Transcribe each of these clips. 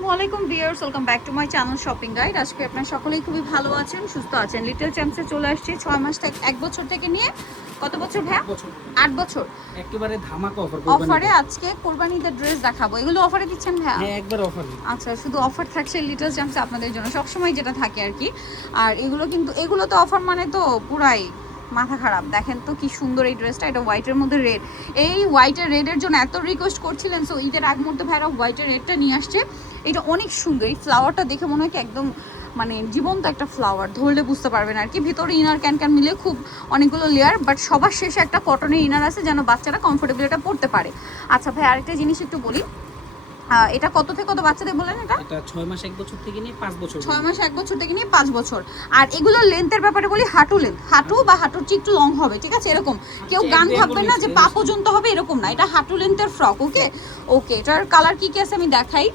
আসসালামু আলাইকুম viewers, welcome back to my channel shopping guide. আজকে আপনারা সকলেই খুবই ভালো আছেন, সুস্থ আছেন। লিটল চ্যাম্পসে চলে আসছি 6 মাস থেকে 1 বছর থেকে নিয়ে কত বছর ভাইয়া? 8 বছর একেবারে ধামাকা অফার অফারে আজকে কোরবানিদের ড্রেস দেখাবো। এগুলো অফারে দিচ্ছেন ভাইয়া? হ্যাঁ, একবার অফার। আচ্ছা, শুধু অফার থাকছে লিটল চ্যাম্পসে আপনাদের জন্য, সবসময় যেটা থাকে আর কি। আর এগুলো কিন্তু এগুলো তো অফার মানে তো পুরাই মাথা খারাপ। দেখেন তো কি সুন্দর এই ড্রেসটা, এটা হোয়াইটের মধ্যে রেড। এই হোয়াইটের রেডের জন্য এত রিকোয়েস্ট করছিলেন, সো ঈদের আগ মুহূর্তে ভাইরা হোয়াইটের রেডটা নিয়ে আসছে। এটা অনেক সুন্দর, এই ফ্লাওয়ারটা দেখে মনে হয় কি একদম মানে জীবন্ত একটা ফ্লাওয়ার, ধরলে বুঝতে পারবেন আর কি। ভিতরে ইনার ক্যান মিলে খুব অনেকগুলো লেয়ার, বাট সবার শেষে একটা কটনের ইনার আছে যেন বাচ্চারা কমফোর্টেবল এটা পড়তে পারে। আচ্ছা ভাই, আরেকটা জিনিস একটু বলি, এটা কত থেকে কত বাচ্চাদের বলেন? এটা 6 মাস 1 বছর থেকে নিয়ে 5 বছর। 6 মাস 1 বছর থেকে নিয়ে 5 বছর। আর এগুলোর লেন্থের ব্যাপারে বলি, হাঁটু লেন্থ, হাঁটু বা হাঁটুর চেয়ে একটু লং হবে, ঠিক আছে? এরকম কেউ গান ভাববেন না যে পা পর্যন্ত হবে, এরকম না। এটা হাঁটু লেন্থের ফ্রক। ওকে ওকে, এটার কালার কি কি আছে আমি দেখাই।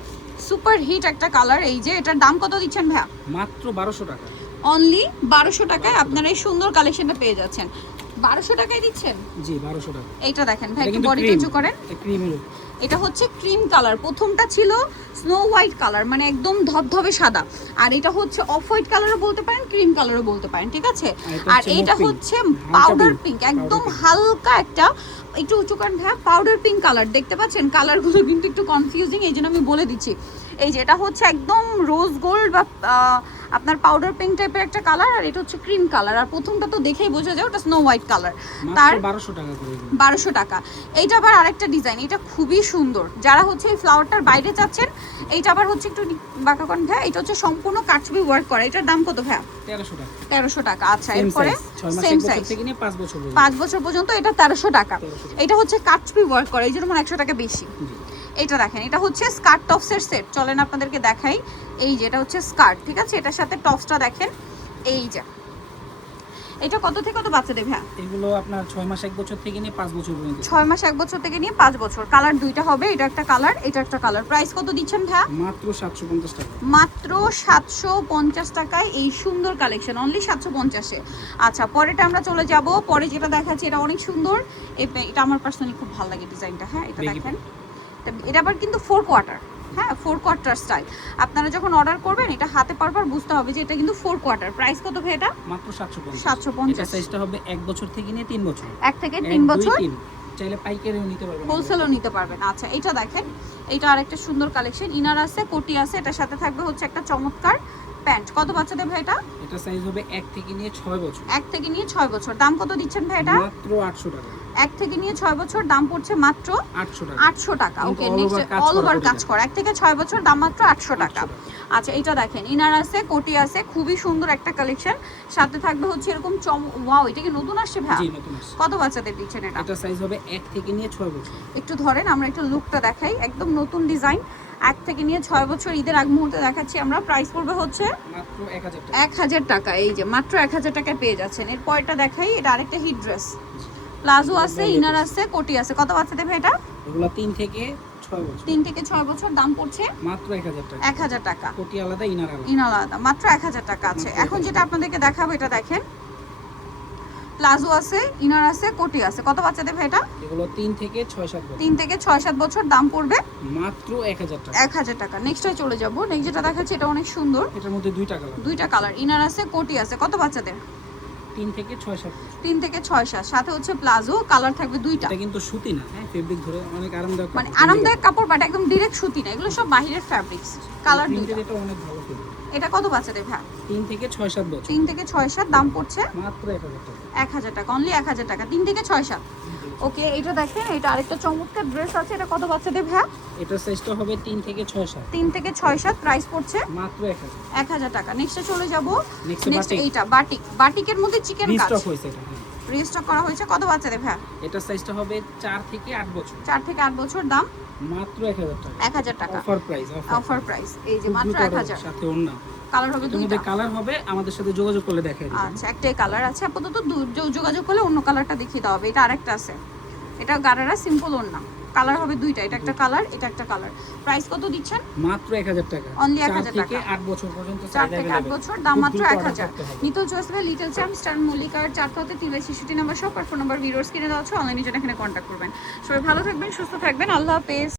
সুপার হিট একটা কালার। এই যে এটার দাম কত দিচ্ছেন ভাইয়া? মাত্র 1200 টাকা। অনলি 1200 টাকায় আপনারা এই সুন্দর কালেকশনটা পেয়ে যাচ্ছেন। 1200 টাকায় দিচ্ছেন? জি, 1200 টাকা। এইটা দেখেন ভাই, একটু বডিটা উঁচু করেন। এটা হচ্ছে ক্রিম কালার, প্রথমটা ছিল স্নো হোয়াইট কালার, মানে একদম ধবধবে সাদা। আর এটা হচ্ছে অফ হোয়াইট কালারও বলতে পারেন, ক্রিম কালারও বলতে পারেন, ঠিক আছে? আর এইটা হচ্ছে পাউডার পিঙ্ক, একদম হালকা একটা, একটু উঁচু করেন ভাই, পাউডার পিঙ্ক কালার। দেখতে পাচ্ছেন কালারগুলো কিন্তু একটু কনফিউজিং, এই জন্য আমি বলে দিচ্ছি। এই যে এটা হচ্ছে একদম রোজ গোল্ড বা আপনার পাউডার পিঙ্ক টাইপের একটা কালার, আর এটা হচ্ছে ক্রিম কালার। আর প্রথমটা তো দেখেই বোঝা যায় ওটা স্নো হোয়াইট কালার। তার 1200 টাকা করে। 1200 টাকা। এইটা আবার আরেকটা ডিজাইন, এটা খুবই সুন্দর। যারা হচ্ছে এই ফ্লাওয়ারটার বাইরে চাচ্ছেন, এইটা আবার হচ্ছে একটু বাঁকা কোণ ভাই, এটা হচ্ছে সম্পূর্ণ কাটছবি ওয়ার্ক করা। এটার দাম কত ভাই? 1300 টাকা। 1300 টাকা। আচ্ছা, এরপরে 6 মাস 1 বছর থেকে নিয়ে 5 বছর পর্যন্ত। 5 বছর পর্যন্ত এটা 1300 টাকা। এটা হচ্ছে কাটছবি ওয়ার্ক করা, এই জন্য মানে 100 টাকা বেশি। এটা দেখেন, এটা হচ্ছে স্কার্ট টপসের সেট। চলেন আপনাদেরকে দেখাই। এই যে এটা হচ্ছে স্কার্ট, ঠিক আছে? এটার সাথে টপসটা দেখেন। এই যে এটা কত থেকে কত বাচ্চা দেবে? এগুলো আপনার 6 মাস 1 বছর থেকে নিয়ে 5 বছর পর্যন্ত। 6 মাস 1 বছর থেকে নিয়ে 5 বছর। কালার দুইটা হবে, এটা একটা কালার, এটা একটা কালার। প্রাইস কত দিচ্ছেন ভাই? মাত্র 750 টাকা। মাত্র 750 টাকায় এই সুন্দর কালেকশন, অনলি 750 এ। আচ্ছা, পরেটা আমরা চলে যাব। পরে যেটা দেখাচ্ছি এটা অনেক সুন্দর, এটা আমার পার্সোনালি খুব ভালো লাগে ডিজাইনটা। হ্যাঁ, এটা দেখেন, এটা আবার কিন্তু 4 কোয়ার্টার। হ্যাঁ, 4 কোয়ার্টার স্টাইল। আপনারা যখন অর্ডার করবেন এটা হাতে পারবার বুঝতে হবে যে এটা কিন্তু 4 কোয়ার্টার। প্রাইস কত ভাই এটা? মাত্র 750। 750। এটা সাইজটা হবে 1 বছর থেকে নিয়ে 3 বছর। 1 থেকে 3 বছর। চাইলে পাইকারিও নিতে পারবেন, হোলসেলও নিতে পারবেন। আচ্ছা, এটা দেখেন, এটা আরেকটা সুন্দর কালেকশন। ইনার আছে, কোটি আছে, এটার সাথে থাকবে হচ্ছে একটা চমৎকার প্যান্ট। কত বাচ্চাদের ভাই এটা? এটা সাইজ হবে 1 থেকে নিয়ে 6 বছর। 1 থেকে নিয়ে 6 বছর। দাম কত দিচ্ছেন ভাই এটা? মাত্র 800 টাকা। 1 থেকে নিয়ে 6 বছর দাম পড়ছে মাত্র 800 টাকা। 800 টাকা। ওকে, নেক্সট অল ওভার কাজ করা। 1 থেকে 6 বছর দাম মাত্র 800 টাকা। আচ্ছা, এটা দেখেন, ইনার আছে, কোটি আছে, খুবই সুন্দর একটা কালেকশন। সাথে থাকবে হচ্ছে এরকম ওয়াও, এটা কি নতুন আসছে ভাই? জি, নতুন আসছে। কত বাচ্চাদের দিচ্ছেন এটা? এটা সাইজ হবে 1 থেকে নিয়ে 6 বছর। একটু ধরেন, আমরা একটু লুকটা দেখাই। একদম নতুন ডিজাইন, 1 থেকে নিয়ে 6 বছর, ঈদের আগ মুহূর্তে দেখাচ্ছি আমরা। প্রাইস পড়বে হচ্ছে মাত্র 1000 টাকা। 1000 টাকা। এই যে মাত্র 1000 টাকায় পেয়ে যাচ্ছেন। এরপর এটা দেখাই, এটা আরেকটা হিট ড্রেস। প্লাজো আছে, ইনার আছে, কোটি আছে। কত বাচ্চা দেবে এটা? এগুলো 3 থেকে 6 বছর। 3 থেকে 6 বছর। দাম পড়ছে মাত্র 1000 টাকা। 1000 টাকা। কোটি আলাদা, ইনার আলাদা। ইনার আলাদা, মাত্র 1000 টাকা আছে। এখন যেটা আপনাদেরকে দেখাবো এটা দেখেন, প্লাজো আছে, ইনার আছে, কোটি আছে। কত বাচ্চা দেবে এটা? এগুলো 3 থেকে 6-7 বছর। 3 থেকে 6-7 বছর। দাম পড়বে মাত্র 1000 টাকা। 1000 টাকা। নেক্সটে চলে যাব। নেক্সট যেটা দেখাচ্ছি এটা অনেক সুন্দর। এটার মধ্যে দুইটা কালার। দুইটা কালার, ইনার আছে, কোটি আছে। কত বাচ্চাদের? 3 থেকে 6-7 বছর। 3 থেকে 6-7। সাথে হচ্ছে প্লাজো, কালার থাকবে দুইটা। এটা কিন্তু সুতি না, হ্যাঁ, ফেব্রিক ধরে অনেক আরামদায়ক, মানে আরামদায়ক কাপড়, বাট একদম ডাইরেক্ট সুতি না, এগুলো সব বাহিরের ফ্যাব্রিক্স। কালার দুইটা। এটা অনেক ভালো ফেব্রিক। এটা কত বাচ্চাদের ভাই? 3 থেকে 6-7 বছর। 3 থেকে 6-7। দাম পড়ছে মাত্র 1000 টাকা। 1000 টাকা, অনলি 1000 টাকা। 3 থেকে 6-7। ওকে, এটা দেখেন, এটা আরেকটা চমৎকার ড্রেস আছে। এটা কত বাচ্চাদের ভাই? এটা সাইজটা হবে 3 থেকে 6-7। 3 থেকে 6-7। প্রাইস পড়ছে মাত্র 1000 টাকা। নেক্সটে চলে যাব। Next next batik. এইটা বাটিক। বাটিকের মধ্যে চিকেন কাজ রিস্টক হইছে এটা। হ্যাঁ, রিস্টক করা হয়েছে। কত বাচ্চাদের ভাই? এটা সাইজটা হবে 4 থেকে 8 বছর। 4 থেকে 8 বছর। দাম মাত্র 1000 টাকা। 1000 টাকা। Offer price. Offer price. এই যে মাত্র 1000। সাথে ওন্না। কালার হবে এর দুইটা। মধ্যে কালার হবে, আমাদের সাথে যোগাযোগ করলে দেখাই দিবেন। আচ্ছা, একটাই কালার আছে আপাতত। যোগাযোগ করলে অন্য কালারটা দেখিয়ে দেওয়া হবে। এটা আরেকটা আছে, এটা গারারা সিম্পল ওন্না। কালার হবে দুইটা, এটা একটা কালার, এটা একটা কালার। প্রাইস কত দিচ্ছেন? মাত্র 1000 টাকা। অনলি 1000 4 থেকে টাকা। 8 বছর পর্যন্ত 4 সাইজ থেকে 8 अवेलेबल। বছর। দাম মাত্র 1000। নিতল চয়েসে লিটল চ্যাম্প, স্টার মল্লিকার 4-3-66 নাম্বার শপ আর ফোন নাম্বার ভিডিওস কিনে দেওয়া হচ্ছে। অনলাইনে জন্য এখানে কন্ট্যাক্ট করবেন। সবাই ভালো থাকবেন, সুস্থ থাকবেন। আল্লাহ হাফেজ।